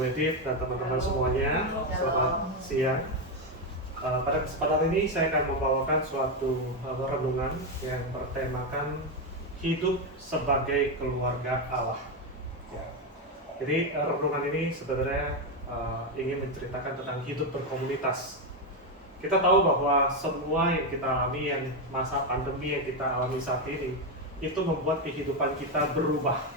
Bu Edith dan teman-teman semuanya, selamat siang. Pada kesempatan ini saya akan membawakan suatu renungan yang bertemakan hidup sebagai keluarga Allah. Ya. Jadi renungan ini sebenarnya ingin menceritakan tentang hidup berkomunitas. Kita tahu bahwa semua yang kita alami, yang masa pandemi yang kita alami saat ini, itu membuat kehidupan kita berubah.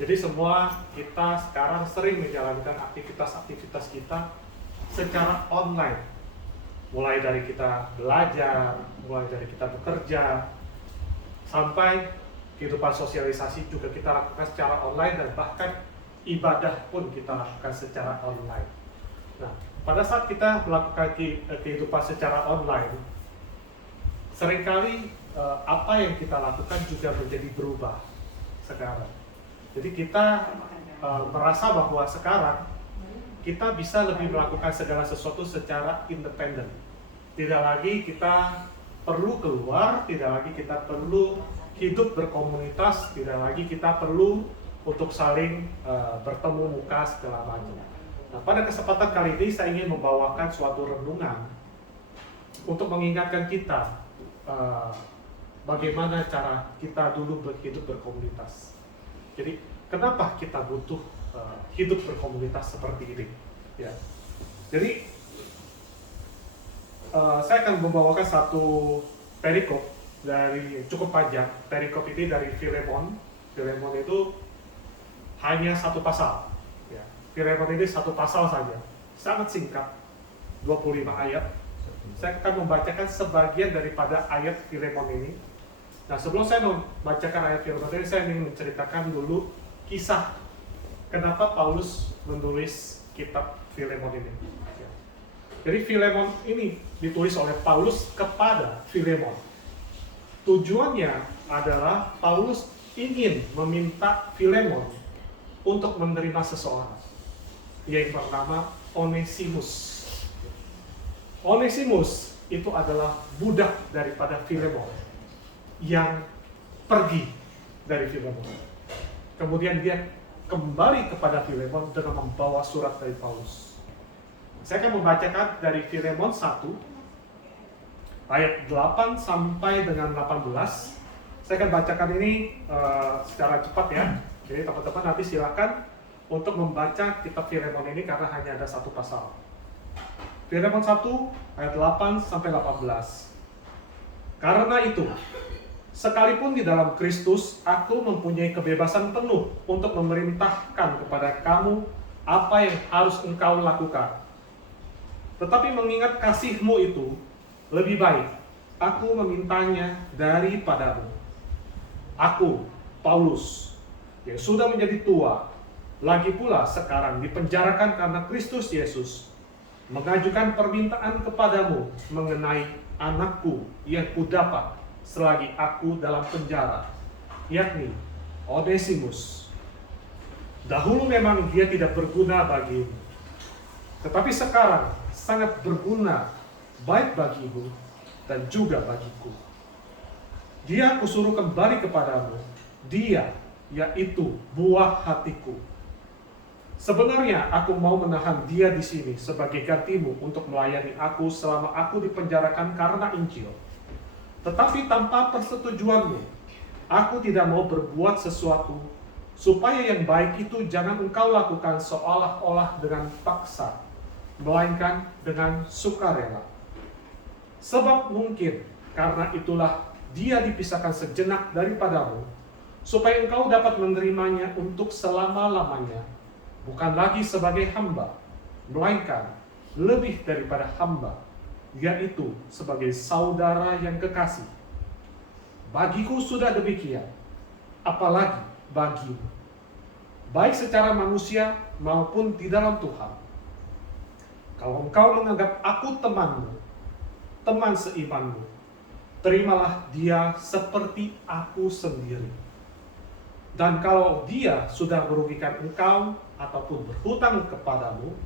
Jadi semua kita sekarang sering menjalankan aktivitas-aktivitas kita secara online. Mulai dari kita belajar, mulai dari kita bekerja, sampai kehidupan sosialisasi juga kita lakukan secara online, dan bahkan ibadah pun kita lakukan secara online. Nah, pada saat kita melakukan kehidupan secara online, seringkali apa yang kita lakukan juga menjadi berubah sekarang. Jadi kita merasa bahwa sekarang kita bisa lebih melakukan segala sesuatu secara independen. Tidak lagi kita perlu keluar, tidak lagi kita perlu hidup berkomunitas, tidak lagi kita perlu untuk saling bertemu muka segala macam. Nah, pada kesempatan kali ini saya ingin membawakan suatu renungan untuk mengingatkan kita bagaimana cara kita dulu hidup berkomunitas. Jadi kenapa kita butuh hidup berkomunitas seperti ini? Ya. Jadi saya akan membawakan satu perikop dari cukup panjang. Perikop ini dari Filemon. Filemon itu hanya satu pasal. Ya. Filemon ini satu pasal saja, sangat singkat, 25 ayat. Saya akan membacakan sebagian daripada ayat Filemon ini. Nah, sebelum saya membacakan ayat Filemon ini, saya ingin menceritakan dulu kisah kenapa Paulus menulis kitab Filemon ini. Jadi Filemon ini ditulis oleh Paulus kepada Filemon. Tujuannya adalah Paulus ingin meminta Filemon untuk menerima seseorang yang bernama Onesimus. Onesimus itu adalah budak daripada Filemon yang pergi dari Filemon. Kemudian dia kembali kepada Filemon dengan membawa surat dari Paulus. Saya akan membacakan dari Filemon 1 ayat 8 sampai dengan 18. Saya akan bacakan ini secara cepat ya. Jadi teman-teman nanti silakan untuk membaca kitab Filemon ini karena hanya ada satu pasal. Filemon 1 ayat 8 sampai 18. Karena itu, sekalipun di dalam Kristus, aku mempunyai kebebasan penuh untuk memerintahkan kepada kamu apa yang harus engkau lakukan. Tetapi mengingat kasihmu itu, lebih baik aku memintanya daripadamu. Aku, Paulus, yang sudah menjadi tua, lagi pula sekarang dipenjarakan karena Kristus Yesus, mengajukan permintaan kepadamu mengenai anakku yang kudapat selagi aku dalam penjara, yakni Onesimus. Dahulu memang dia tidak berguna bagimu, tetapi sekarang sangat berguna baik bagimu dan juga bagiku. Dia kusuruh kembali kepadamu, dia yaitu buah hatiku. Sebenarnya aku mau menahan dia di sini sebagai gantimu untuk melayani aku selama aku dipenjarakan karena Injil. Tetapi tanpa persetujuanmu, aku tidak mau berbuat sesuatu supaya yang baik itu jangan engkau lakukan seolah-olah dengan paksa, melainkan dengan sukarela. Sebab mungkin karena itulah dia dipisahkan sejenak daripadamu, supaya engkau dapat menerimanya untuk selama-lamanya, bukan lagi sebagai hamba, melainkan lebih daripada hamba, yaitu sebagai saudara yang kekasih. Bagiku sudah demikian, apalagi bagimu, baik secara manusia maupun di dalam Tuhan. Kalau engkau menganggap aku temanmu, teman seimanmu, terimalah dia seperti aku sendiri. Dan kalau dia sudah merugikan engkau ataupun berhutang kepadamu,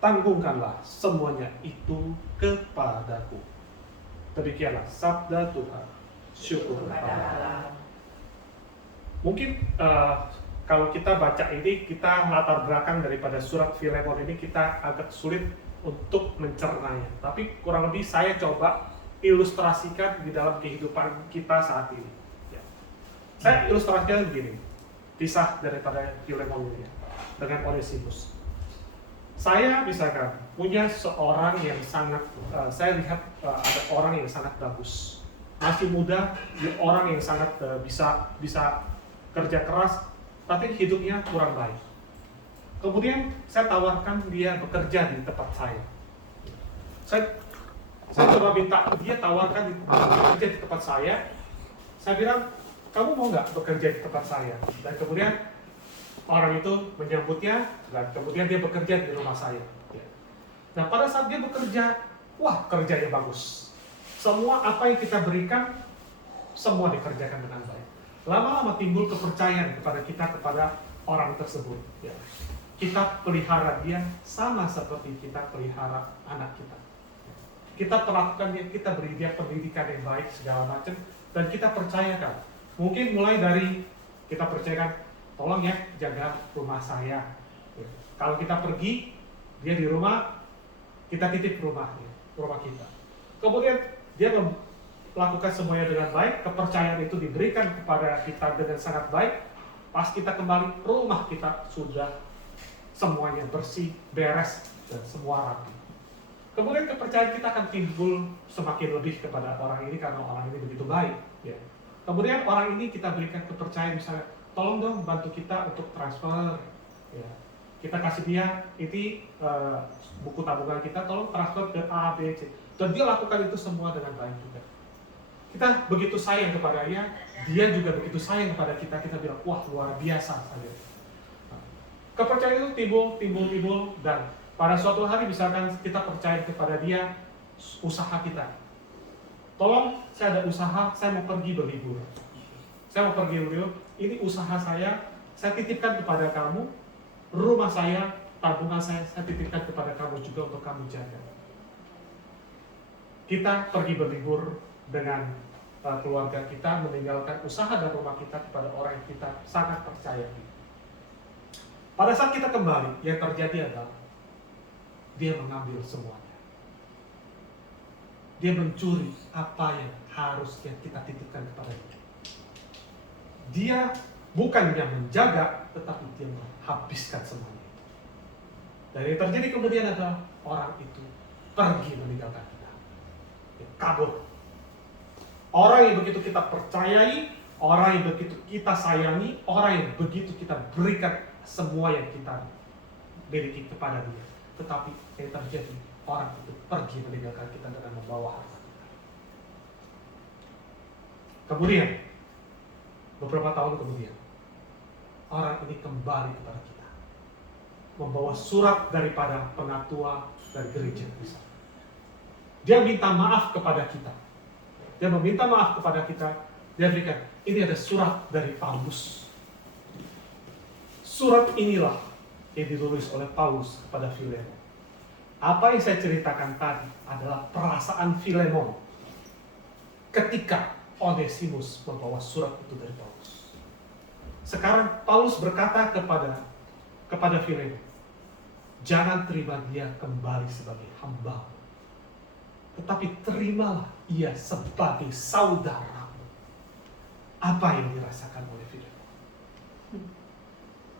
tanggungkanlah semuanya itu kepadaku. Demikianlah sabda Tuhan. Syukur kepada Allah. Mungkin kalau kita baca ini, kita latar belakang daripada surat Filemon ini kita agak sulit untuk mencernanya. Tapi kurang lebih saya coba ilustrasikan di dalam kehidupan kita saat ini. Ya. Saya ilustrasikan begini, kisah daripada Filemon ini dengan Onesimus. Saya misalkan punya seorang yang sangat, saya lihat ada orang yang sangat bagus, masih muda, orang yang sangat bisa kerja keras, tapi hidupnya kurang baik. Kemudian saya tawarkan dia bekerja di tempat saya. Saya coba minta dia tawarkan bekerja di tempat saya. Saya bilang, kamu mau nggak bekerja di tempat saya? Dan kemudian orang itu menyambutnya, dan kemudian dia bekerja di rumah saya. Nah, pada saat dia bekerja, wah, kerjanya bagus. Semua apa yang kita berikan, semua dikerjakan dengan baik. Lama-lama timbul kepercayaan kepada kita, kepada orang tersebut. Ya. Kita pelihara dia sama seperti kita pelihara anak kita. Kita perlakukan dia, kita beri dia pendidikan yang baik, segala macam, dan kita percayakan. Mungkin mulai dari kita percayakan, tolong ya jaga rumah saya. Ya. Kalau kita pergi, dia di rumah, kita titip rumahnya, rumah kita. Kemudian dia melakukan semuanya dengan baik, kepercayaan itu diberikan kepada kita dengan sangat baik. Pas kita kembali, rumah kita sudah semuanya bersih, beres, dan semua rapi. Kemudian kepercayaan kita akan timbul semakin lebih kepada orang ini karena orang ini begitu baik. Ya. Kemudian orang ini kita berikan kepercayaan, misalnya, tolong dong bantu kita untuk transfer. Ya. Kita kasih dia ini buku tabungan kita, tolong transfer ke A, B, C. Dan dia lakukan itu semua dengan baik juga. Kita begitu sayang kepada dia juga begitu sayang kepada kita. Kita bilang, wah luar biasa saja. Kepercayaan itu timbul, dan pada suatu hari misalkan kita percaya kepada dia usaha kita. Tolong, saya ada usaha, saya mau pergi berlibur. Saya mau pergi berlibur, ini usaha saya titipkan kepada kamu, rumah saya, tabungan saya titipkan kepada kamu juga untuk kamu jaga. Kita pergi berlibur dengan keluarga kita, meninggalkan usaha dan rumah kita kepada orang yang kita sangat percaya. Pada saat kita kembali, yang terjadi adalah dia mengambil semuanya. Dia mencuri apa yang harusnya kita titipkan kepada dia. Dia bukannya menjaga, tetapi dia menghabiskan semuanya. Dan yang terjadi kemudian adalah orang itu pergi meninggalkan kita. Dia kabur. Orang yang begitu kita percayai, orang yang begitu kita sayangi, orang yang begitu kita berikan semua yang kita miliki kepada dia. Tetapi yang terjadi, orang itu pergi meninggalkan kita dengan membawa harta kita. Kemudian, beberapa tahun kemudian, orang ini kembali kepada kita, membawa surat daripada penatua dari gereja. Dia minta maaf kepada kita. Dia meminta maaf kepada kita. Dia berikan, ini ada surat dari Paulus. Surat inilah yang ditulis oleh Paulus kepada Filemon. Apa yang saya ceritakan tadi adalah perasaan Filemon ketika Onesimus membawa surat itu dari Paulus. Sekarang Paulus berkata kepada Filemon, jangan terima dia kembali sebagai hamba, tetapi terimalah ia sebagai saudara. Apa yang dirasakan oleh Filemon?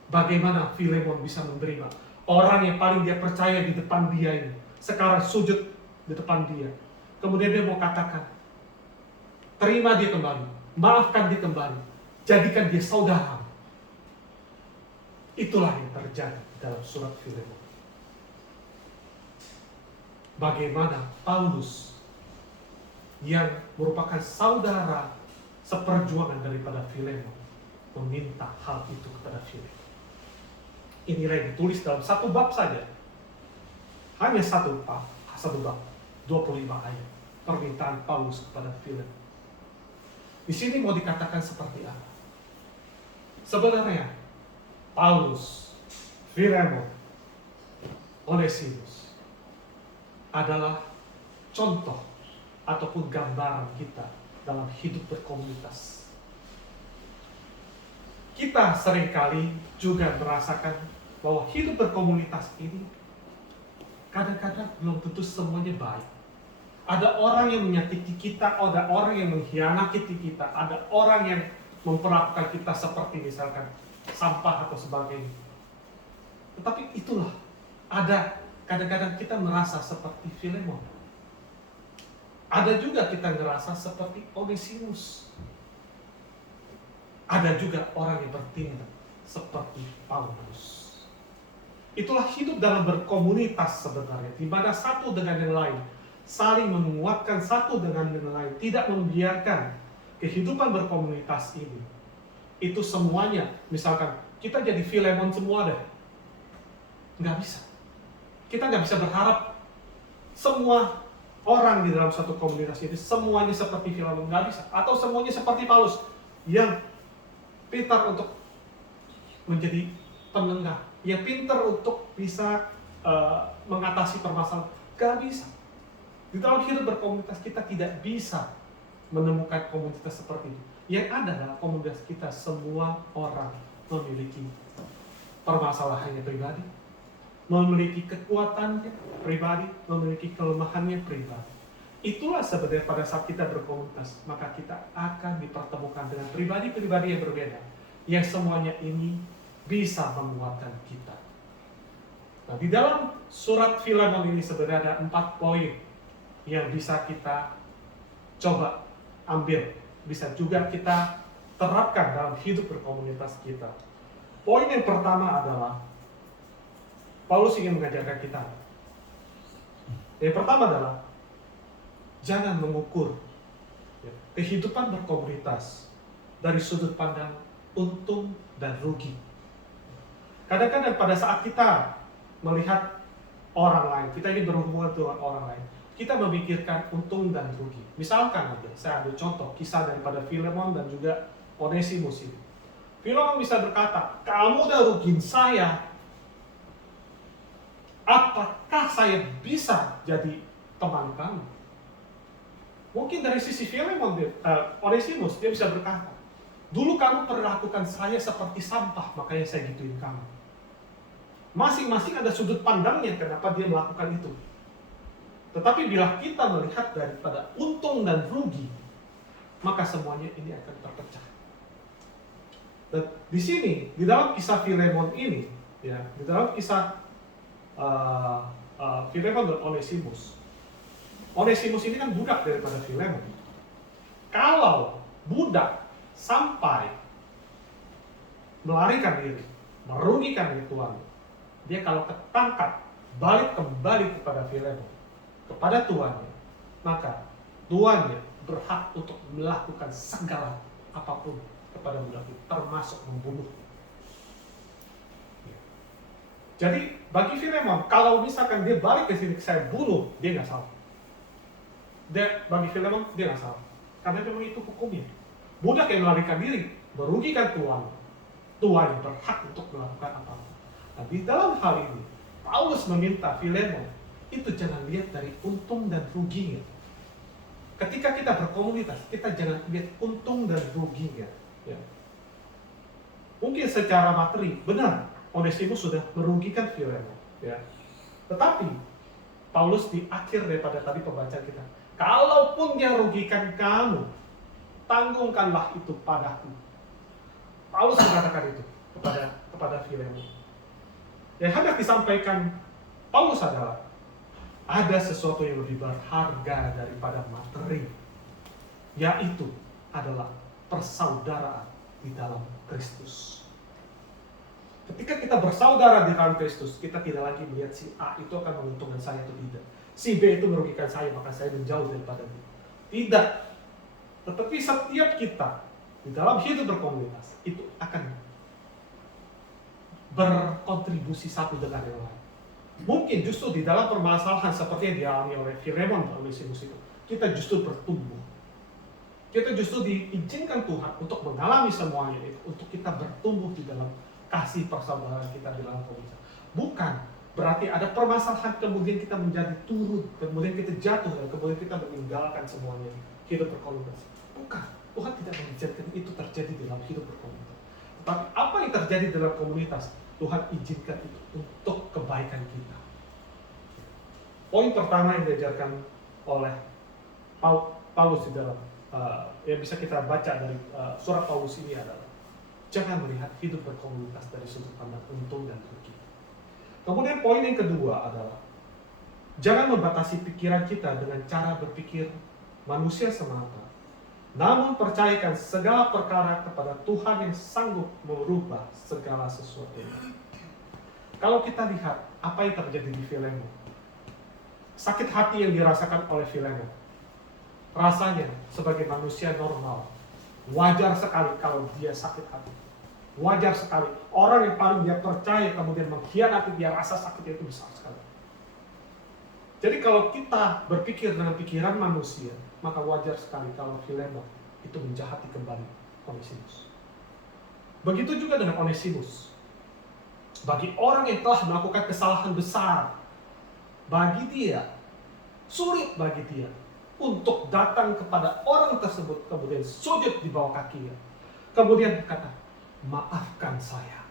Bagaimana Filemon bisa menerima orang yang paling dia percaya di depan dia ini sekarang sujud di depan dia, kemudian dia mau katakan, terima dia kembali, maafkan dia kembali, jadikan dia saudara. Itulah yang terjadi dalam surat Filemon. Bagaimana Paulus yang merupakan saudara seperjuangan daripada Filemon meminta hal itu kepada Filemon. Inilah yang ditulis dalam satu bab saja. Hanya satu bab, 25 ayat. Permintaan Paulus kepada Filemon. Di sini mau dikatakan seperti apa? Sebenarnya, Paulus, Filemon, Onesimus adalah contoh ataupun gambaran kita dalam hidup berkomunitas. kita seringkali juga merasakan bahwa hidup berkomunitas ini kadang-kadang belum tentu semuanya baik. Ada orang yang menyakiti kita, ada orang yang mengkhianati kita, ada orang yang memperlakukan kita seperti misalkan sampah atau sebagainya. Tetapi itulah, ada kadang-kadang kita merasa seperti Filemon. Ada juga kita merasa seperti Onesimus. Ada juga orang yang bertindak seperti Paulus. Itulah hidup dalam berkomunitas sebenarnya, di mana satu dengan yang lain saling menguatkan satu dengan yang lain, tidak membiarkan kehidupan berkomunitas ini itu semuanya, misalkan kita jadi Filemon semua deh, nggak bisa. Kita nggak bisa berharap semua orang di dalam satu komunitas ini semuanya seperti Filemon, nggak bisa. Atau semuanya seperti Paulus yang pintar untuk menjadi penengah, yang pintar untuk bisa mengatasi permasalahan, nggak bisa. Di dalam hidup berkomunitas kita tidak bisa menemukan komunitas seperti itu. Yang ada dalam komunitas kita semua orang memiliki permasalahannya pribadi, memiliki kekuatannya pribadi, memiliki kelemahannya pribadi. Itulah sebenarnya pada saat kita berkomunitas, maka kita akan dipertemukan dengan pribadi-pribadi yang berbeda, yang semuanya ini bisa menguatkan kita. Nah, di dalam surat Filemon ini sebenarnya ada 4 poin yang bisa kita coba ambil, bisa juga kita terapkan dalam hidup berkomunitas kita. Poin yang pertama adalah Paulus ingin mengajarkan kita. Yang pertama adalah jangan mengukur kehidupan berkomunitas dari sudut pandang untung dan rugi. Kadang-kadang pada saat kita melihat orang lain, kita ingin berhubungan dengan orang lain, kita memikirkan untung dan rugi. Misalkan aja, saya ambil contoh kisah daripada Filemon dan juga Onesimus ini. Filemon bisa berkata, kamu udah rugiin saya, apakah saya bisa jadi teman kamu? Mungkin dari sisi Filemon, Onesimus, dia bisa berkata, dulu kamu perlakukan saya seperti sampah, makanya saya gituin kamu. Masing-masing ada sudut pandangnya kenapa dia melakukan itu. Tetapi bila kita melihat daripada untung dan rugi, maka semuanya ini akan terpecah. Dan di sini, di dalam kisah Filemon ini, ya, di dalam kisah Filemon dan Onesimus. Onesimus ini kan budak daripada Filemon. Kalau budak sampai melarikan diri, merugikan tuannya, dia kalau ketangkap, balik kembali kepada Filemon, kepada tuannya, maka tuannya berhak untuk melakukan segala apapun kepada budak itu, termasuk membunuh. Jadi bagi Filemon, kalau misalkan dia balik ke sini, saya bunuh, dia nggak salah. Bagi Filemon, dia nggak salah, karena memang itu hukumnya. Budak yang melarikan diri, merugikan tuannya berhak untuk melakukan apapun. Nah, di dalam hal ini, Paulus meminta Filemon itu jangan lihat dari untung dan ruginya. Ketika kita berkomunitas, kita jangan lihat untung dan ruginya. Ya. Mungkin secara materi, benar, Onesimus sudah merugikan Filemon. Ya. Tetapi, Paulus di akhir daripada tadi pembacaan kita, kalaupun dia rugikan kamu, tanggungkanlah itu padaku. Paulus mengatakan itu kepada Filemon. Yang hendak disampaikan Paulus adalah ada sesuatu yang lebih berharga daripada materi, yaitu adalah persaudaraan di dalam Kristus. Ketika kita bersaudara di dalam Kristus, kita tidak lagi melihat si A itu akan menguntungkan saya atau tidak, si B itu merugikan saya maka saya menjauh daripada dia. Tidak. Tetapi setiap kita di dalam hidup berkomunitas itu akan berkontribusi satu dengan yang lain. Mungkin justru di dalam permasalahan seperti yang dialami oleh Filemon dan Onesimus itu, kita justru bertumbuh. Kita justru diizinkan Tuhan untuk mengalami semuanya itu, untuk kita bertumbuh di dalam kasih persaudaraan kita di dalam komunitas. Bukan berarti ada permasalahan kemudian kita menjadi turun, kemudian kita jatuh, dan kemudian kita meninggalkan semuanya hidup berkomunitas. Bukan, Tuhan tidak mengizinkan itu terjadi di dalam hidup berkomunitas. Tapi apa yang terjadi dalam komunitas, Tuhan izinkan itu untuk kebaikan kita. Poin pertama yang diajarkan oleh Paulus di dalam yang bisa kita baca dari surat Paulus ini adalah jangan melihat hidup berkomunitas dari sudut pandang untung dan rugi. Kemudian poin yang kedua adalah jangan membatasi pikiran kita dengan cara berpikir manusia semata. Namun percayakan segala perkara kepada Tuhan yang sanggup merubah segala sesuatu. Kalau kita lihat apa yang terjadi di Filemon, sakit hati yang dirasakan oleh Filemon, rasanya sebagai manusia normal, wajar sekali kalau dia sakit hati. Wajar sekali. Orang yang paling dia percaya kemudian mengkhianati, dia rasa sakitnya itu besar sekali. Jadi kalau kita berpikir dengan pikiran manusia, maka wajar sekali kalau Filemon itu menjahati kembali Onesimus. Begitu juga dengan Onesimus. Bagi orang yang telah melakukan kesalahan besar, bagi dia, sulit bagi dia untuk datang kepada orang tersebut, kemudian sujud di bawah kakinya. Kemudian berkata, maafkan saya.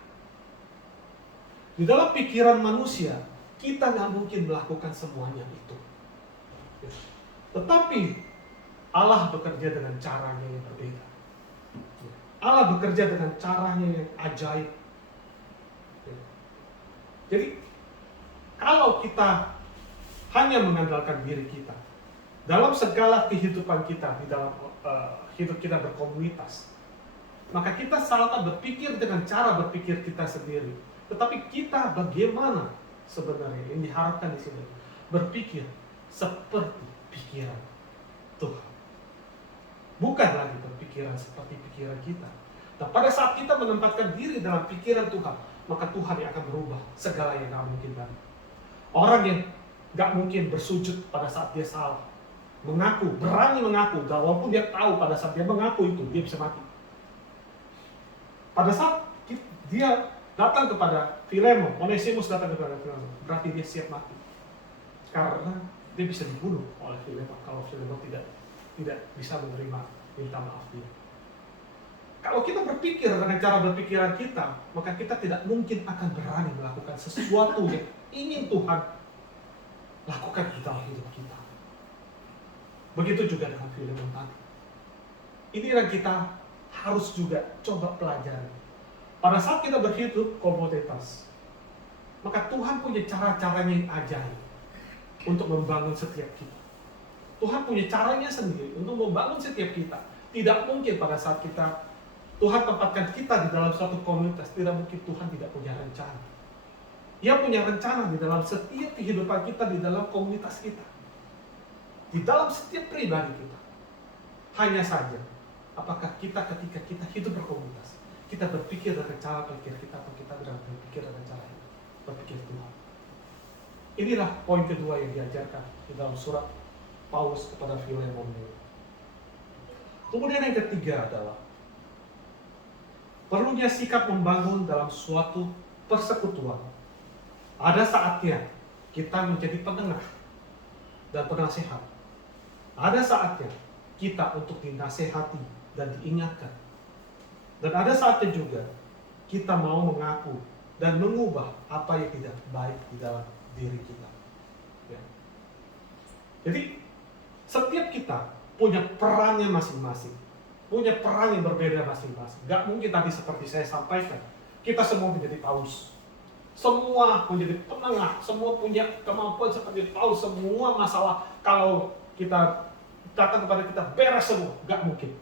Di dalam pikiran manusia, kita nggak mungkin melakukan semuanya itu. Tetapi Allah bekerja dengan caranya yang berbeda. Allah bekerja dengan caranya yang ajaib. Jadi, kalau kita hanya mengandalkan diri kita, dalam segala kehidupan kita, di dalam hidup kita berkomunitas, maka kita salah berpikir dengan cara berpikir kita sendiri. Tetapi kita bagaimana sebenarnya yang diharapkan di sini? Berpikir seperti pikiran Tuhan. Bukan lagi berpikiran seperti pikiran kita. Nah, pada saat kita menempatkan diri dalam pikiran Tuhan, maka Tuhan yang akan merubah segala yang gak mungkin tadi. Orang yang gak mungkin bersujud pada saat dia salah, mengaku, berani mengaku, walaupun dia tahu pada saat dia mengaku itu, dia bisa mati. Pada saat dia datang kepada Filemon, Onesimus datang kepada Filemon, berarti dia siap mati. Karena dia bisa dibunuh oleh Filemon kalau Filemon tidak bisa menerima minta maaf dia. Kalau kita berpikir dengan cara berpikiran kita, maka kita tidak mungkin akan berani melakukan sesuatu yang ingin Tuhan lakukan di dalam hidup kita. Begitu juga dengan Filemon tadi. Ini yang kita harus juga coba pelajari. Pada saat kita berhidup komunitas, maka Tuhan punya cara-caranya yang ajaib untuk membangun setiap kita. Tuhan punya caranya sendiri untuk membangun setiap kita. Tidak mungkin pada saat Tuhan tempatkan kita di dalam suatu komunitas, tidak mungkin Tuhan tidak punya rencana. Dia punya rencana di dalam setiap kehidupan kita, di dalam komunitas kita, di dalam setiap pribadi kita. Hanya saja, apakah kita ketika kita hidup berkomunitas, kita berpikir dengan cara pikir kita, atau kita berpikir dengan cara berpikir Tuhan. Inilah poin kedua yang diajarkan di dalam surat Paulus kepada Filemon. Kemudian yang ketiga adalah perlunya sikap membangun dalam suatu persekutuan. Ada saatnya kita menjadi penengah dan penasehat. Ada saatnya kita untuk dinasehati dan diingatkan. Dan ada saatnya juga kita mau mengaku dan mengubah apa yang tidak baik di dalam diri kita. Ya. Jadi setiap kita punya perannya masing-masing, punya peran yang berbeda masing-masing. Gak mungkin tadi seperti saya sampaikan, kita semua menjadi Paulus, semua menjadi penengah, semua punya kemampuan seperti Paulus. Semua masalah kalau kita datang kepada kita beres semua, gak mungkin.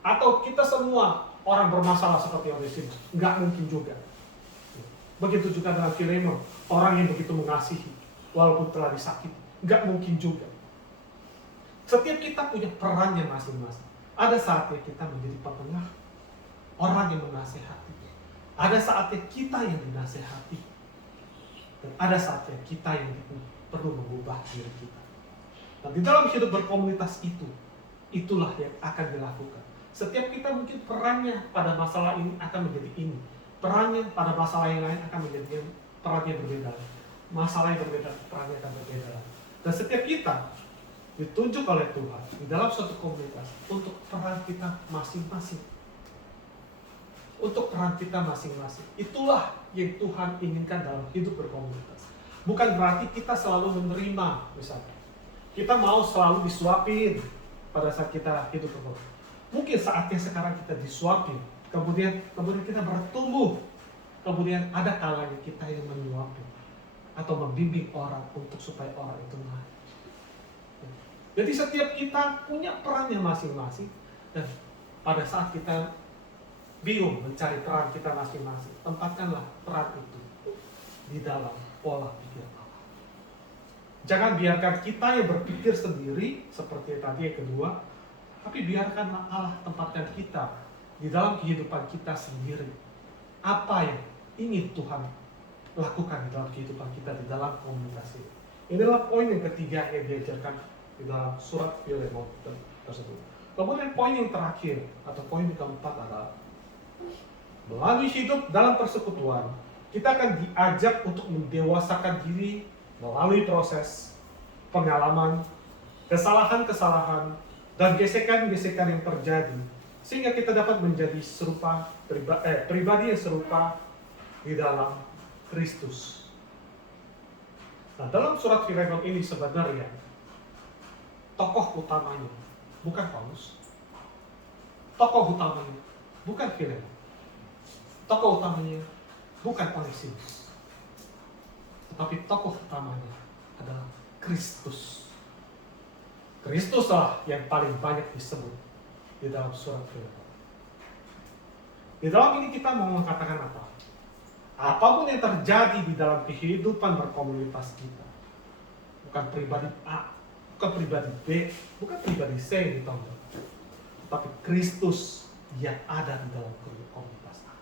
Atau kita semua orang bermasalah seperti Onesimus, nggak mungkin juga. Begitu juga dengan Filemon, orang yang begitu mengasihi, walaupun telah disakiti, nggak mungkin juga. Setiap kita punya perannya masing-masing. Ada saatnya kita menjadi penengah, orang yang menasehati. Ada saatnya kita yang dinasehati. Dan ada saatnya kita yang perlu mengubah diri kita. Dan di dalam hidup berkomunitas itulah yang akan dilakukan. Setiap kita mungkin perannya pada masalah ini akan menjadi ini. Perannya pada masalah yang lain akan menjadi perannya berbeda. Masalah yang berbeda, perannya akan berbeda. Dan setiap kita ditunjuk oleh Tuhan di dalam suatu komunitas untuk peran kita masing-masing. untuk peran kita masing-masing. Itulah yang Tuhan inginkan dalam hidup berkomunitas. Bukan berarti kita selalu menerima, misalnya. Kita mau selalu disuapin pada saat kita hidup berkomunitas. Mungkin saatnya sekarang kita disuapin, kemudian kita bertumbuh, kemudian ada kalanya kita yang menyuapin atau membimbing orang untuk supaya orang itu naik. Jadi setiap kita punya perannya masing-masing, dan pada saat kita bingung mencari peran kita masing-masing, tempatkanlah peran itu di dalam pola pikir Allah. Jangan biarkan kita yang berpikir sendiri seperti tadi yang kedua, tapi biarkanlah Allah tempatkan kita di dalam kehidupan kita sendiri. Apa yang ingin Tuhan lakukan di dalam kehidupan kita, di dalam komunitas ini. Inilah poin yang ketiga yang diajarkan di dalam surat Filemon tersebut. Kemudian poin yang terakhir atau poin yang keempat adalah melalui hidup dalam persekutuan, kita akan diajak untuk mendewasakan diri melalui proses pengalaman, kesalahan-kesalahan, dan gesekan-gesekan yang terjadi, sehingga kita dapat menjadi pribadi yang serupa di dalam Kristus. Nah, dalam surat Filemon ini sebenarnya tokoh utamanya bukan Paulus, tokoh utamanya bukan Filemon, tokoh utamanya bukan Onesimus, tetapi tokoh utamanya adalah Kristus. Kristuslah yang paling banyak disebut di dalam surat Filemon. Di dalam ini kita mau mengatakan apa? Apapun yang terjadi di dalam kehidupan berkomunitas kita, bukan pribadi A, bukan pribadi B, bukan pribadi C yang ditonton, tapi Kristus yang ada di dalam komunitas A.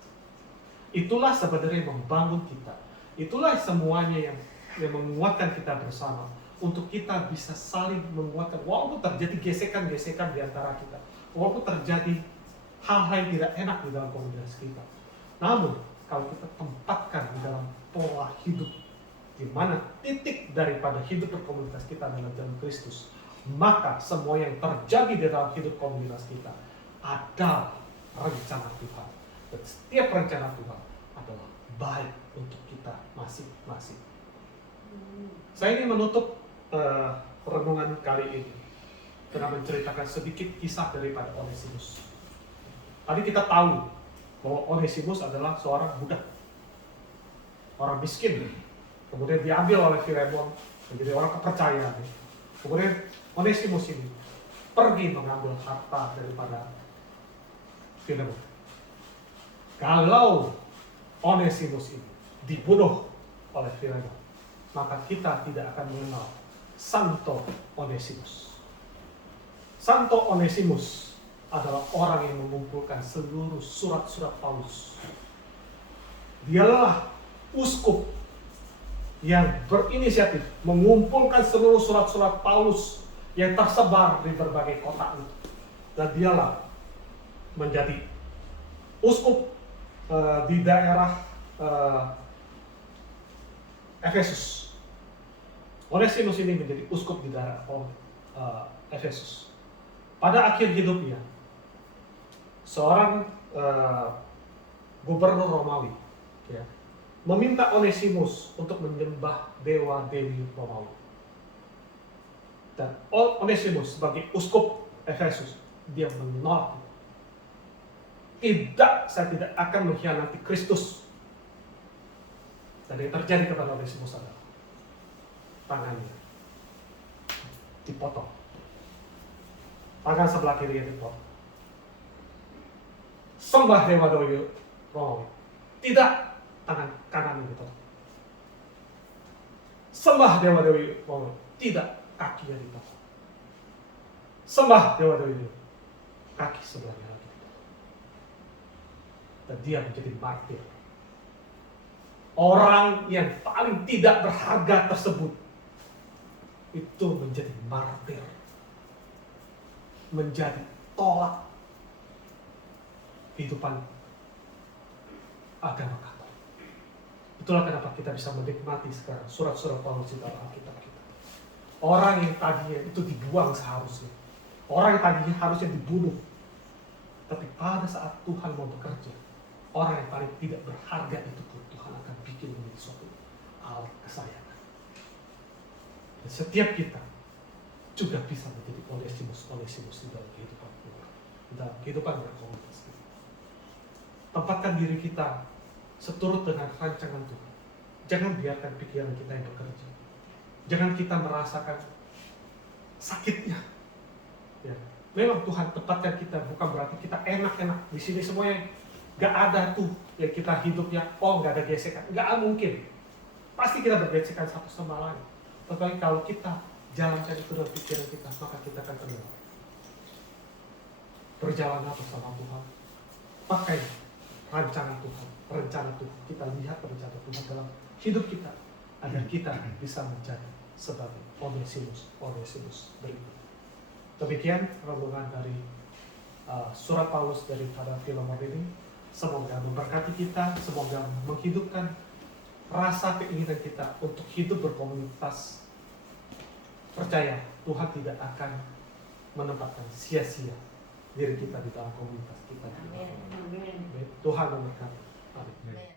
Itulah sebenarnya yang membangun kita. Itulah semuanya yang menguatkan kita bersama, untuk kita bisa saling menguatkan. Walaupun terjadi gesekan-gesekan di antara kita, walaupun terjadi hal-hal yang tidak enak di dalam komunitas kita, namun kalau kita tempatkan di dalam pola hidup, di mana titik daripada hidup berkomunitas kita adalah dalam Kristus, maka semua yang terjadi di dalam hidup komunitas kita adalah rencana Tuhan. Dan setiap rencana Tuhan adalah baik untuk kita masing-masing. Saya ingin menutup renungan kali ini dengan menceritakan sedikit kisah daripada Onesimus. Tadi kita tahu bahwa Onesimus adalah seorang budak, orang miskin, kemudian diambil oleh Filemon menjadi orang kepercayaan. Kemudian Onesimus ini pergi mengambil harta daripada Filemon. Kalau Onesimus ini dibunuh oleh Filemon, maka kita tidak akan mengenal Santo Onesimus. Santo Onesimus adalah orang yang mengumpulkan seluruh surat-surat Paulus. Dialah uskup yang berinisiatif mengumpulkan seluruh surat-surat Paulus yang tersebar di berbagai kota itu. Dan dialah menjadi uskup di daerah Efesus. Onesimus ini menjadi uskup di daerah Efesus. Pada akhir hidupnya, seorang gubernur Romawi meminta Onesimus untuk menyembah dewa-dewi Romawi. Dan Onesimus sebagai uskup Efesus, dia menolak. Tidak, saya tidak akan mengkhianati Kristus. Dan yang terjadi kepada Onesimus adalah tangannya dipotong. Tangan sebelah kiri dipotong. Sembah dewa-dewi Romawi. Tidak, tangan kanan dipotong. Sembah dewa-dewi Romawi. Tidak, kakinya dipotong. Sembah dewa-dewi, kaki sebelahnya lagi dipotong. Dan dia menjadi martir. Orang yang paling tidak berharga tersebut itu menjadi martir, menjadi tolak kehidupan agama Katolik. Itulah kenapa kita bisa menikmati sekarang surat-surat Paulus di dalam Alkitab kita. Orang yang tadinya itu dibuang seharusnya, orang yang tadinya harusnya dibunuh, tapi pada saat Tuhan mau bekerja, orang yang paling tidak berharga itu pun Tuhan akan bikin menjadi suatu alat kesayangan. Dan setiap kita juga bisa menjadi Onesimus di dalam kehidupan Tuhan, di dalam kehidupan berkomunitas kita. Tempatkan diri kita seturut dengan rancangan Tuhan. Jangan biarkan pikiran kita yang bekerja. Jangan kita merasakan sakitnya. Ya. Memang Tuhan tempatkan kita, bukan berarti kita enak-enak di sini semuanya. Gak ada tuh yang kita hidupnya, gak ada gesekan. Gak mungkin. Pasti kita bergesekan satu sama lain. Tetapi kalau kita jalankan itu dalam pikiran kita, maka kita akan tenang. Berjalanlah bersama Tuhan. Pakai rancangan Tuhan, rencana Tuhan. Kita lihat rencana Tuhan dalam hidup kita, agar kita bisa menjadi sebagai Onesimus berikut. Demikian renungan dari surat Paulus daripada Filemon ini. Semoga memberkati kita, semoga menghidupkan rasa keinginan kita untuk hidup berkomunitas. Percaya Tuhan tidak akan menempatkan sia-sia diri kita di dalam komunitas kita. Amin. Tuhan memberkati. Amin.